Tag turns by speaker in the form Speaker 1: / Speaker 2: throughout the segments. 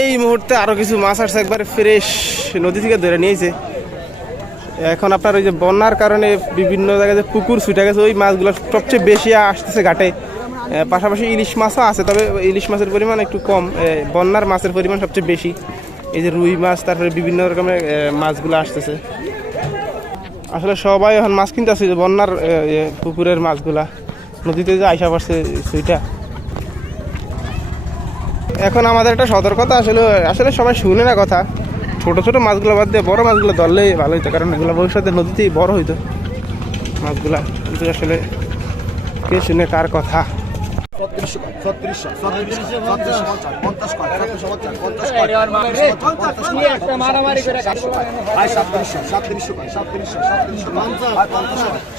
Speaker 1: এই মুহূর্তে আরও কিছু মাছ আসছে, একবারে ফ্রেশ নদী থেকে ধরে নিয়েছে। এখন আপনার ওই যে বন্যার কারণে বিভিন্ন জায়গায় যে পুকুর ছুটে গেছে, ওই মাছগুলো সবচেয়ে বেশি আসতেছে ঘাটে। পাশাপাশি ইলিশ মাছও আছে, তবে ইলিশ মাছের পরিমাণ একটু কম। বন্যার মাছের পরিমাণ সবচেয়ে বেশি। এই যে রুই মাছ, তারপরে বিভিন্ন রকমের মাছগুলো আসতেছে। আসলে সবাই এখন মাছ কিনতে আসছে, বন্যার পুকুরের মাছগুলা। নদীতে যে আইসা পড়ছে সুইটা এখন আমাদের একটা সতর্কতা আসলে আসলে সবাই শুনে না কথা। ছোটো ছোটো মাছগুলো বাদ দিয়ে বড়ো মাছগুলো ধরলেই ভালো হইতো, কারণ এগুলো ভবিষ্যতে নদীতেই বড় হইতো। মাছগুলা কিন্তু আসলে কে শুনে কার কথা?
Speaker 2: ছত্রিশশো কয় ছত্রিশশো ছত্রিশশো ছত্রিশশো পঞ্চাশ পঞ্চাশ কয় ছত্রিশশো পঞ্চাশ পঞ্চাশ কয় পঞ্চাশ কয় সাতত্রিশশো সাতত্রিশশো কয় সাতত্রিশশো সাতত্রিশশো পঞ্চাশ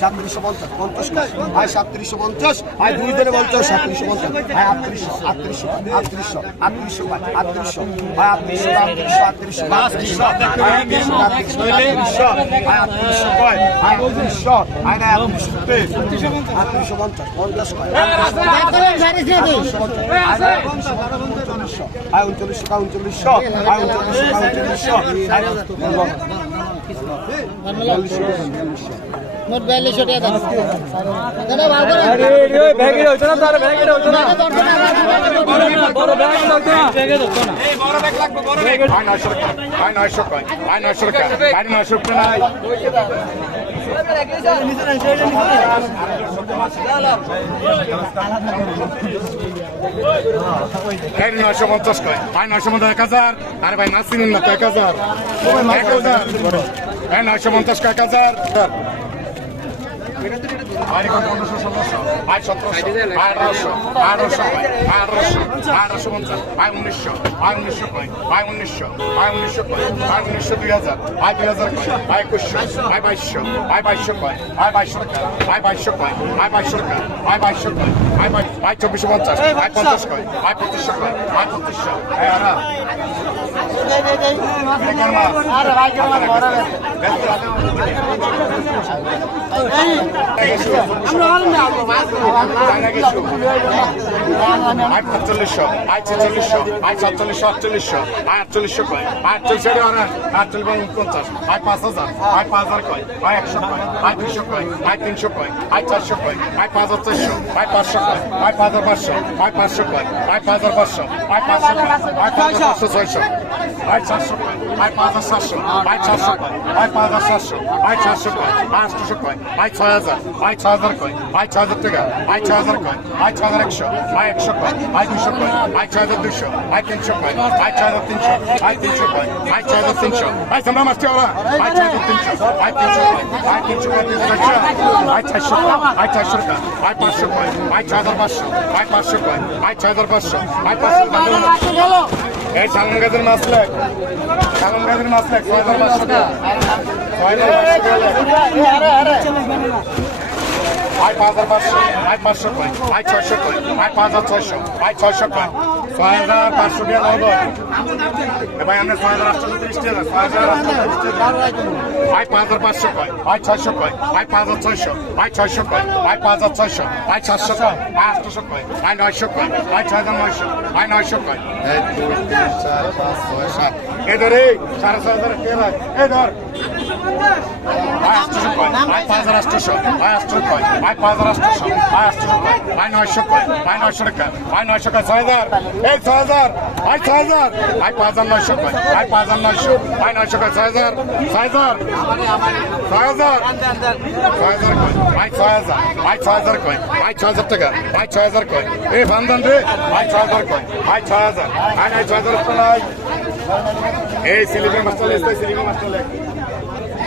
Speaker 2: সাতত্রিশশো পঞ্চাশ পঞ্চাশ কয় ভাই সাতত্রিশশো পঞ্চাশ ভাই দুই দিনে পঞ্চাশ সাতত্রিশশো পঞ্চাশ ভাই আটত্রিশশো আটত্রিশশো আটত্রিশশো আটত্রিশশো ভাই আটত্রিশশো ভাই আটত্রিশশো আটত্রিশশো আটত্রিশশো আটত্রিশশো আটত্রিশশো ভাই আটত্রিশশো কয় ভাই আটত্রিশশো ভাই না আটত্রিশশো আটত্রিশশো পঞ্চাশ পঞ্চাশ কয় উনচল্লিশশো
Speaker 3: মোট বিয়াল্লিশশো টাকা
Speaker 4: নয়শো নয়শো ভাই নয়শো টাকা। ভাই নয়শো টাকা নাই। এই নয়শো পঞ্চাশ কয় ভাই, নয়শো পঞ্চাশ, এক হাজার। আরে ভাই নাচ চিনেন না তো এক হাজার। এক হাজার। নয়শো পঞ্চাশ কয় এক হাজার। পনেরোশো ষোলোশো আয় সতেরোশো আয় আঠারোশো আঠারোশো আঠারোশো আঠারোশো পঞ্চাশ আয় উনিশশো আয় উনিশশো কয় আয় উনিশশো আয় উনিশশো কয় আয় উনিশশো দুই হাজার আয় দুই হাজার কয় আয় একুশশো আয় বাইশশো আয় বাইশশো কয় আয় বাইশশো টাকা আয় বাইশশো কয় আয় বাইশশো টাকা আয় বাইশশো কয় আয় বাইশ আয় চব্বিশশো পঞ্চাশ আয় পঞ্চাশ কয় আয় পঁচিশশো কয় আয় পঁচিশশো আয় আরা আয় সাতচল্লিশশো আটচল্লিশশো আয় আটচল্লিশশো কয় আয় আটচল্লিশশো আটচল্লিশ পঞ্চাশ আয় পাঁচ হাজার আয় পাঁচ হাজার কয় আয় একশো কয় আয় দুশো কয় আয় তিনশো কয় আয় চারশো কয় আয় পাঁচ হাজার চারশো আয় পাঁচশো কয় আয় পাঁচ হাজার পাঁচশো আয় পাঁচশো কয় আয় পাঁচ হাজার পাঁচশো পাঁচশো কয় আয় পাঁচ হাজার পাঁচশো ছয়শো আয় চারশো আয় পাঁচ হাজার সাতশো আয় চারশো কয় আয় পাঁচ হাজার সাতশো আয় চারশো কয় আয় আটশো কয় আয় ছয় হাজার আয় ছয় হাজার কয় আয় ছয় হাজার টাকা আয় ছয় হাজার কয় আয় ছয় হাজার একশো আয় একশো কয় আয় দুশো কয় আয় ছয় হাজার দুশো আয় তিনশো কয় আয় ছয় হাজার তিনশো আয় তিনশো কয় আয় ছয় হাজার তিনশো আয় সামনে মাসটি ওরা আয় ছয় হাজার তিনশো আয় তিনশো কয় আয় তিনশো কয় তিনশো আয় চারশো আয় চারশো টাকা আয় পাঁচশো কয় আয় ছয় হাজার পাঁচশো আয় পাঁচশো কয় আয় ছয় হাজার পাঁচশো আয় পাঁচশো এই সালন গাছের মাছ লেখ। সালন গাছের মাছ ছয় হাজার পাঁচশো ছয় হাজার পাঁচশো আয় পাঁচ হাজার পাঁচশো আয় পাঁচশো কয় আয় ছয়শো কয় আয় পাঁচ হাজার ছয়শো আয় ছয়শো কয় ছয় হাজার পাঁচশো টাকা নগদ ভাই আমরা ছয় হাজার আটশো তিরিশ টাকা ছয় হাজার আটশো তিরিশ টাকা আয় পাঁচ হাজার পাঁচশো কয় আয় ছয়শো কয় আয় পাঁচ হাজার ছয়শো আয় ছয়শো কয় আয় পাঁচ হাজার ছয়শো আয় সাতশো কয় আয় আটশো কয় আয় নয়শো কয় আয় ছয় হাজার নয়শো আয় নয়শো কয় এক দুই তিন চার পাঁচ ছয় সাত এ ধরে সাড়ে ছয় হাজার ভাই এ ধর আয় আটশো কয় আয় পাঁচ হাজার আটশো আয় আটশো কয় আয় পাঁচ হাজার আটশো আয় আটশো কয় আয় নয়শো কয় আয় নয়শো টাকা আয় নয়শো কয় ছয় হাজার এই ছয় হাজার আয় ছয় হাজার আয় পাঁচ হাজার নয়শো কয় আয় পাঁচ হাজার নয়শো আয় নয়শো কয় ছয় হাজার ছয় হাজার ছয় হাজার ছয় হাজার কয় আয় ছয় হাজার আয় ছয় হাজার কয় আয় ছয় হাজার টাকা আয় ছয় হাজার কয় এই বান্ধান রে আয় ছয় হাজার কয় আয় ছয় হাজার আয় নয় ছয় হাজার এই সিলিপি মাস্টার লেখ সিলিপি মাস্টার লেখ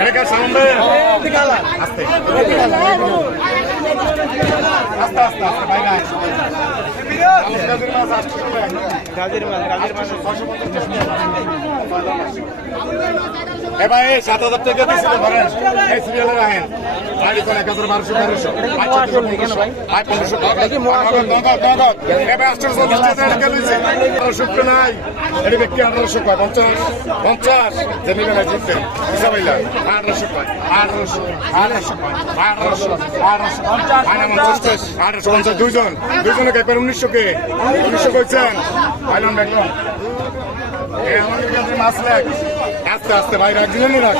Speaker 4: এলাকায় সামনে আস্তে আস্তে আস্তে আস্তে বাইরে গাজীর মাছ টাকা
Speaker 1: গাজের মাছ গাজের মাছ
Speaker 4: এ ভাই সাত হাজার টাকা দিয়েছিল ধরেন এই সিরিয়ালের আহেন বাড়ি কোন এক হাজার বারোশো তেরোশো পনেরোশো আয় পনেরোশো নগদ নগদ নগদ এ ভাই আটশো পঞ্চাশ পঞ্চাশ পঞ্চাশ আঠারোশো পঞ্চাশ। দুইজন। দুইজনে পেন উনিশশো কে উনিশশো কইছেন? আইলাম দেখলাম আমাদের মাছ লাগ আস্তে আস্তে ভাই রাখ। দিলেন রাখ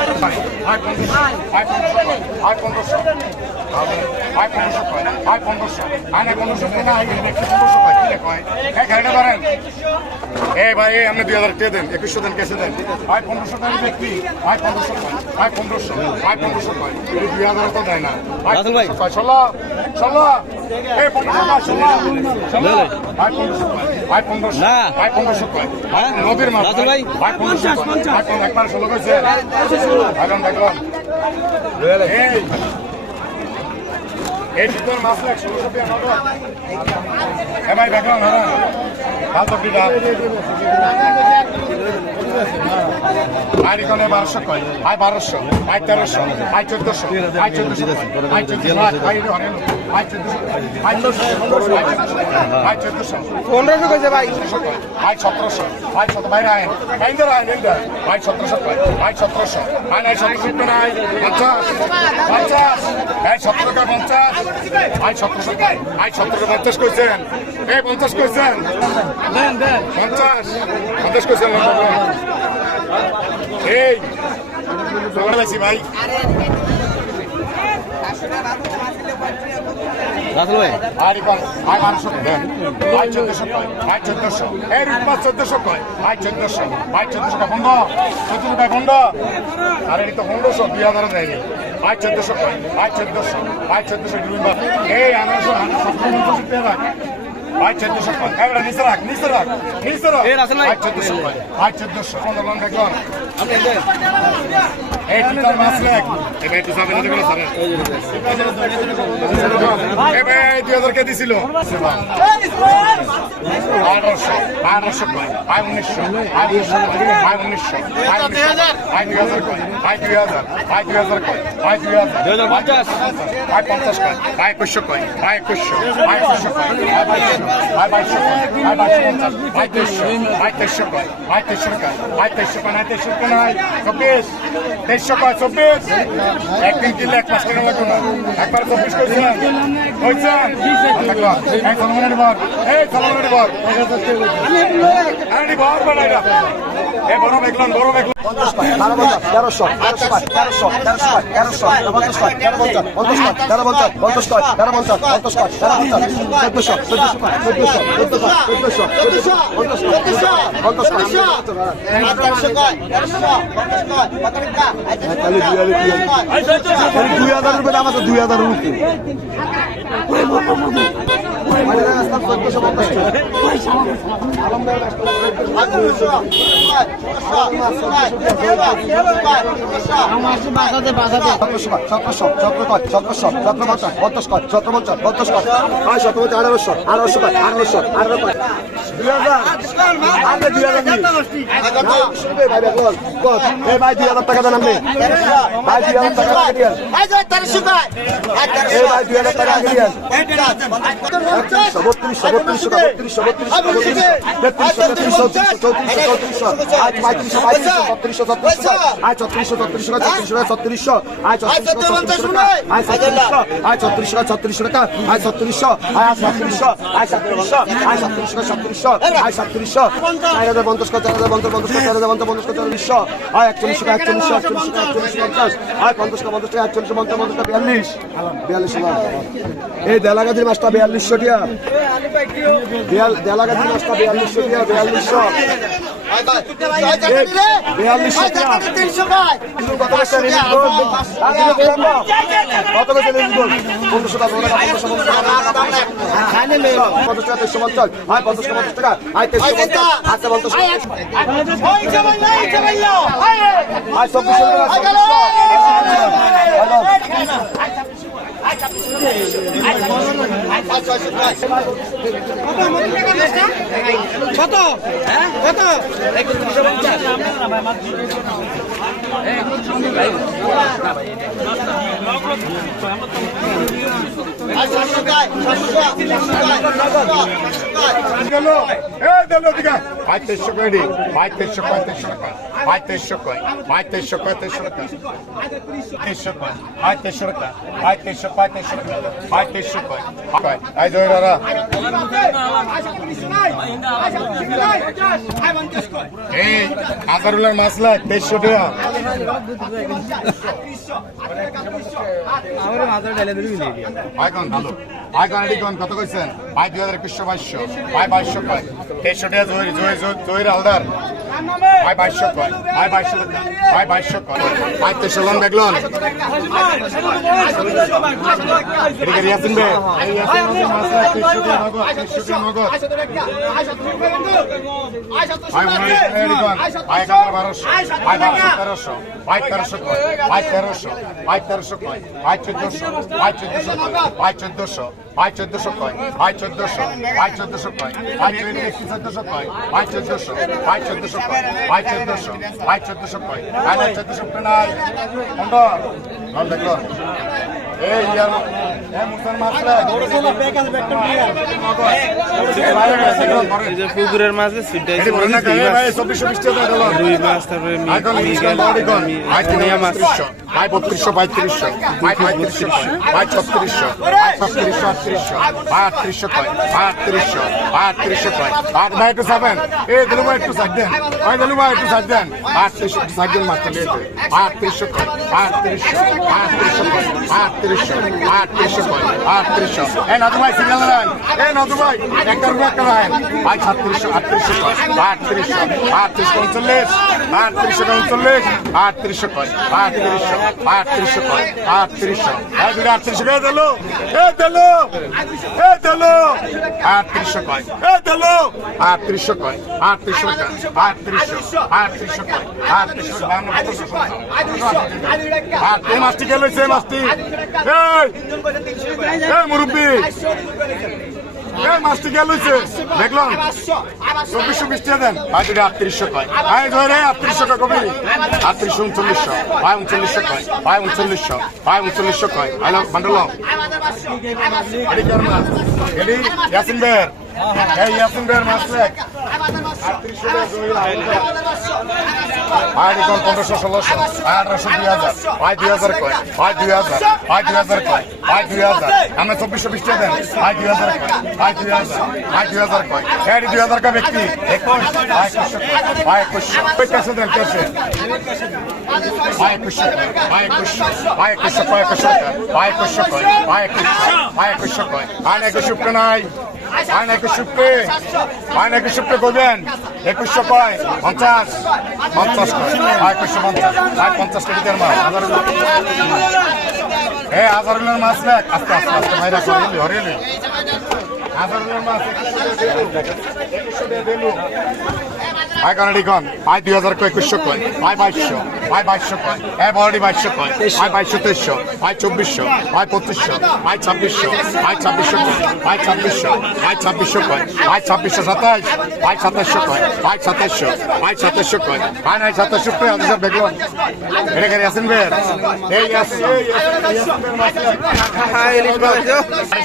Speaker 4: আয় পনেরোশো আয় পনেরোশো আয় পনেরোশো আয় পনেরোশো কয় আয় পনেরোশো না দেখছি পনেরোশো কয় কি কয় এক হাজার ধরেন। এই ভাই এই আপনি দুই হাজার কে দেন? একুশশো দেন কেসে দেন। আয় পনেরোশো টাকা ব্যক্তি আয় পনেরোশো আয় পনেরোশো আয় পনেরোশো এই দুই হাজার তো দেয় না। কয় ষোলো ষোলো এই পনেরোশো ষোলো ষোলো আয় পনেরোশো আয় পনেরোশো আয় পনেরোশো আয় নদীর মাছ ভাই? আয় পনেরোশো আয় পনেরো একবার ষোলো। কইছে এখন দেখলাম এই। তোর মাছ লাগ ষোলোশো টাকা নগদ এ দেখলাম হ্যাঁ হাল আয় এখানে বারোশো কয়। আয় বারোশো আয় তেরোশো আয় চোদ্দশো আয় চোদ্দশো আয় চোদ্দশো আয় চোদ্দশো আয় চোদ্দশো আয় চোদ্দশো
Speaker 1: পনেরোশো কইছে ভাই।
Speaker 4: আয় সতেরোশো আয় সত বাইরে আয়। বাইন্দর আয় নিন্দা আয়। সতেরোশো কয়। আয় সতেরোশো। আয় নাই সতেরোশো নাই পঞ্চাশ পঞ্চাশ। আয় সতেরো কয় পঞ্চাশ। আয় সতেরোশো কয়। আয় সতেরো পঞ্চাশ কইছেন। এই পঞ্চাশ কইছেন। পঞ্চাশ। পঞ্চাশ কইছেন? এই তোমার লাগছি ভাই?
Speaker 2: রাসেল ভাই।
Speaker 4: আর ইকন আয় বারোশো দেন আয় চোদ্দশো কয় আয় চোদ্দশো। এই রূপমা চোদ্দশো কয় আয় চোদ্দশো। আয় চোদ্দশো কয় বন্ধ। চোদ্দ কয় বন্ধ। আর এই তো পনেরোশো দুই হাজার দেয়নি আয় চোদ্দশো কয় আয় চোদ্দশো। আয় চোদ্দশো এই আঠারোশো সতেরো আয় চোদ্দশো কয় এবার নিচে রাখ নিচে রাখ নিচে রাখ। আয় চোদ্দশো আয় চোদ্দশো পনেরো লন দেখলাম এই টিচার মাছ লেখ এবার একটু যাবেন দেখো স্যার এবার দুই হাজার কে দিছিল আঠারোশো আঠারোশো কয় আয় উনিশশো আয় উনিশশো আয় উনিশশো আয় উনিশশো আয় দুই হাজার কয় আয় দুই হাজার আয় দুই হাজার কয় আয় দুই হাজার দুই হাজার পঞ্চাশ আয় পঞ্চাশ কয় আয় একুশশো কয় আয় একুশশো আয় একুশশো কয় আয় বাইশশো আয় বাইশশো কয় আয় বাইশশো পঞ্চাশ আয় তেইশশো আয় তেইশশো কয় আয় তেইশশো কয় আয় তেইশশো কয় আয় তেইশশো কয় নাই চব্বিশ তেইশশো কয় চব্বিশ? একদিন কিনলে এক মাস টাকা লাগবে না। একবার চব্বিশ কইছেন কইছেন এই চলমানের বর এই চলমানের বর আরে বর বানাই
Speaker 2: তেরোশো তেরোশো কয় তেরোশো তেরোশো কয় তেরোশো পঞ্চাশ কয় তেরো পঞ্চাশ পঞ্চাশ কয় তেরো পঞ্চাশ পঞ্চাশ কয় তেরো পঞ্চাশ পঞ্চাশ কয় তেরো পঞ্চাশ চোদ্দশো চোদ্দশো কয় চোদ্দশো চোদ্দশো চোদ্দশো চোদ্দশো পঞ্চাশ পঞ্চাশ কয় তাহলে দুই হাজার দুই দুই হাজার রুপে আঠারোশো আঠারোশো কয় আঠারোশো আঠারো কয় দুই হাজার দুই হাজার ভাই দুই হাজার টাকা দেন আপনি ভাই দুই হাজার টাকা ভাই দুই হাজার টাকা বত্রিশশো বত্রিশশো বত্রিশশো তেত্রিশশো তেত্রিশশো চৌত্রিশশো চৌত্রিশশো চৌত্রিশশো আজ পঁয়ত্রিশশো পঁয়ত্রিশশো ছত্রিশশো ছত্রিশশো আয় ছত্রিশশো ছত্রিশশো ছত্রিশশো ছত্রিশশো আয় ছত্রিশশো আয় ছত্রিশশো আয় ছত্রিশশো ছত্রিশশো টাকা আয় ছত্রিশশো আয় ছত্রিশশো আয় ছত্রিশশো আয় ছত্রিশশো ছত্রিশশো আয় ছত্রিশশো চার হাজার পঞ্চাশ চার হাজার পঞ্চাশ পঞ্চাশ চার হাজার পঞ্চাশ পঞ্চাশ চল্লিশশো আয় একচল্লিশশো একচল্লিশশো একচল্লিশশো একচল্লিশশো পঞ্চাশ আয় পঞ্চাশ পঞ্চাশ টাকা একচল্লিশশো পঞ্চাশ পঞ্চাশ টাকা বিয়াল্লিশ বিয়াল্লিশ এই দেলাগাজির মাছটা বিয়াল্লিশশো টিয়া। দেলাগাজির মাছটা বিয়াল্লিশশো টিয়া বিয়াল্লিশশো। বিয়াল্লিশশো টিয়া। কত কত আচ্ছা
Speaker 1: কত
Speaker 4: তেইশশো কয় রে ভাই তেইশশো কয় তেইশশো কয় ভাই তেইশশো কয় তেইশশো কয় তেইশশো কয় তেইশশো টাকা ভাই তেইশশো কয় কয় এই ধরে রারা এই হাজারুলার মাসলা তেইশশো টাকা। আইকন ভালো আইকন এটি কত কইছেন ভাই দুই হাজার একুশশো বাইশশো ভাই বাইশশো কয় তেইশশো টাকা জয় জয় জয়ের আলদার ভাই বাইশশো কয় ভাই বাইশশো ভাই বাইশশো কয় ভাই তেইশশো লন দেখলন এদিকে রিয়াসিন বে চোদ্দশো ভাই চোদ্দশো কয় ভাই চোদ্দশো ভাই চোদ্দশো কয় ভাই চোদ্দশো কয় ভাই চোদ্দশো কয় ভাই চোদ্দশো ভাই চোদ্দশো ভাই চোদ্দশো কয় ভাই চোদ্দশো নাই বন্ধ দেখল
Speaker 1: পুকুরের মাঝে রুই মাছ তারপরে মি-
Speaker 4: আইকন
Speaker 1: মৃগেল,
Speaker 4: আইকন আইকন
Speaker 1: মিয়া মাছ
Speaker 4: ভাই বত্রিশশো পঁয়ত্রিশশো। ভাই পঁয়ত্রিশশো ভাই ছত্রিশশো। ভাই ছত্রিশশো আটত্রিশশো। ভাই আটত্রিশশো কয়? ভাই আটত্রিশশো। ভাই আটত্রিশশো কয়? ভাই ভাই একটু এ দিলু ভাই একটু সাইড দেন ভাই দিলু ভাই একটু সাইড দেন ভাই আটত্রিশশো একটু দেন মাত্র ভাই আটত্রিশশো কয়? ভাই আটত্রিশশো। ভাই আটত্রিশশো কয়? ভাই আটত্রিশশো আটত্রিশশো আটত্রিশশো এ নদু ভাই সিগন্যাল দেন এ নদু ভাই একটা রুপে একটা রাখেন ভাই ছত্রিশশো আটত্রিশশো আটত্রিশশো আটত্রিশশো উনচল্লিশ আটত্রিশশো উনচল্লিশ আটত্রিশশো কয় আটত্রিশশো আটত্রিশশো কয় আটত্রিশশো ভাই দুটো আটত্রিশশো কয় দিলো এ দিলো এ দিলো আটত্রিশশো কয় এ দিলো আটত্রিশশো কয় আটত্রিশশো আটত্রিশশো আটত্রিশশো কয় আটত্রিশশো বান্ন কতশো আর এই মাছটি গেল সে মাছটি এই এই মুরব্বী। মাছটি গেল দেখলাম। চব্বিশশো বিশ টাকা দেন। ভাই দুটো আটত্রিশশো কয়। ভাই ধরে আটত্রিশশো কয় কবি? আটত্রিশশো উনচল্লিশশো। ভাই উনচল্লিশশো কয়। ভাই উনচল্লিশশো। ভাই উনচল্লিশশো কয়। হ্যালো বান্ডল এডি কার মাছ? এডি ইয়াসিন বের ভাই এখন পনেরোশো ষোলোশো আঠারোশো দুই হাজার ভাই দুই হাজার কয় ভাই দুই হাজার ভাই দুই হাজার কয় ভাই দুই হাজার আমরা চব্বিশশো বিশ টাকা দেন ভাই দুই হাজার ভাই দুই হাজার ভাই দুই হাজার কয় হ্যাঁ দুই হাজার কয় ব্যক্তি একুশ ভাই একুশশো ভাই একুশশো ওই ক্যাশে দেন ক্যাশে ভাই একুশশো ভাই একুশশো ভাই একুশশো কয় একুশশো টাকা ভাই একুশশো কয় ভাই একুশশো ভাই একুশশো কয় ভাই না একুশ শুক্র নাই ভাই না একুশ শুক্রে ভাই না একুশ শুক্রে করবেন একুশশো কয় পঞ্চাশ পঞ্চাশ কয় একুশশো পঞ্চাশ ভাই পঞ্চাশ কোটি দেড় মাস হাজার এ হাজার মাছ দেখ আস্তে আস্তে আস্তে ভাই রাখো হরিলি হরিলি হাজার মাছ একুশশো দিয়ে দিলু ভাই কানাডি কন। ভাই দুই হাজার কয় একুশশো কয়। ভাই বাইশশো। ভাই বাইশশো কয়। এ বড়ি বাইশশো কয়। ভাই বাইশশো তেইশশো। ভাই চব্বিশশো। ভাই পঁচিশশো। ভাই ছাব্বিশশো। ভাই ছাব্বিশশো ভাই ছাব্বিশশো। ভাই ছাব্বিশশো কয়। ভাই ছাব্বিশশো সাতাইশ ভাই সাতাইশশো কয়। ভাই সাতাইশশো ভাই সাতাইশশো কয়। ভাই নাই সাতাইশশো কয়। আদি সব দেখল এটা কে ইয়াসিন বের? এই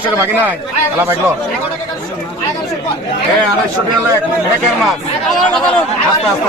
Speaker 4: টাকা বাকি নাই? এলা বাইকলো আড়াইশো টাকা এক মাছ আস্তে আস্তে